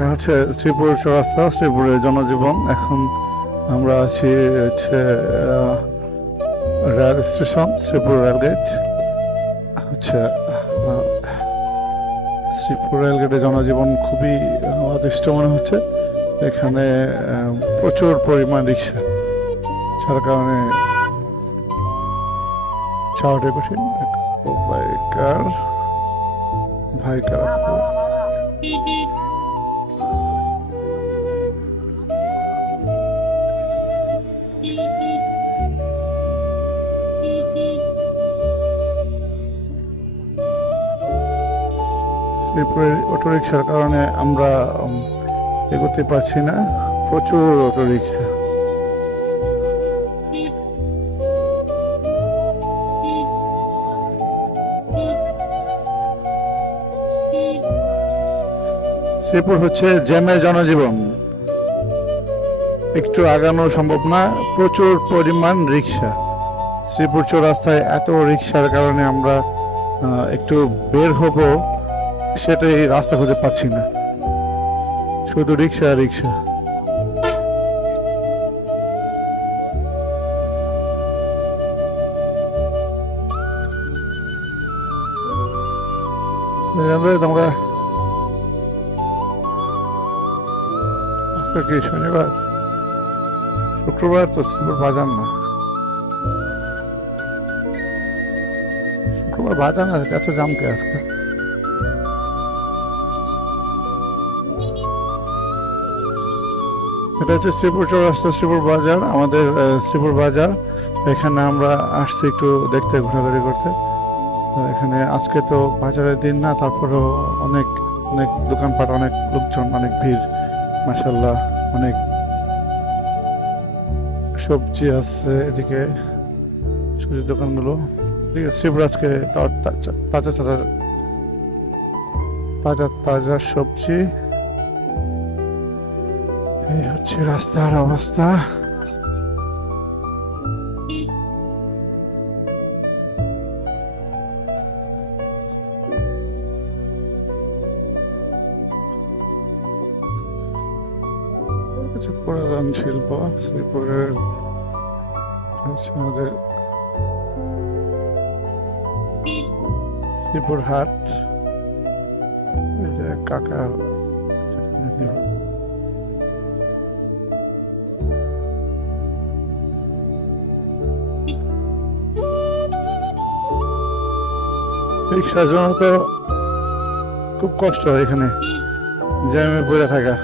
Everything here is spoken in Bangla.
এটা হচ্ছে শ্রীপুর চৌরাস্তা, শ্রীপুরের জনজীবন। এখন আমরা আছি হচ্ছে রেল স্টেশন, শ্রীপুর রেলগেট। হচ্ছে শ্রীপুর রেলগেটের জনজীবন খুবই অতিষ্ঠ মনে হচ্ছে। এখানে প্রচুর পরিমাণ রিক্সা, যার কারণে যাওয়াটা কঠিন। বাইকার ভাইকার শ্রীপুরের অটোরিক্সার কারণে আমরা এগোতে পারছি না। প্রচুর অটোরিক্সা। শ্রীপুর হচ্ছে জ্যামের জনজীবন, একটু আগানো সম্ভব না, প্রচুর পরিমাণ রিক্সা। শ্রীপুর চৌরাস্তায় এত রিক্সার কারণে আমরা একটু বের হব, সেটাই রাস্তা খুঁজে পাচ্ছি না, শুধু রিক্সা রিক্সা। তোমরা আজকে কি শনিবার? শুক্রবার তো, শ্রীপুর বাজার না, শুক্রবার বাজার না, এত জামকে আজকে। এটা হচ্ছে শ্রীপুর চৌরাস্তা, শ্রীপুর বাজার, আমাদের শ্রীপুর বাজার। এখানে আমরা আসছি একটু দেখতে, ঘোরাঘুরি করতে। এখানে আজকে তো বাজারের দিন না, তারপরেও অনেক অনেক দোকানপাট, অনেক লোকজন, অনেক ভিড়, মাশাআল্লাহ। অনেক সবজি আছে এদিকে, সবজির দোকানগুলো। এদিকে শ্রীপুর আজকে তাজা তাজা তাজা তাজা সবজি। এই হচ্ছে রাস্তার অবস্থা। প্রধান শিল্প শ্রীপুরের হচ্ছে আমাদের শ্রীপুর হাট। এই যে কাকার রিক্সার জন্য তো খুব কষ্ট হয় এখানে জ্যামে পড়ে থাকা।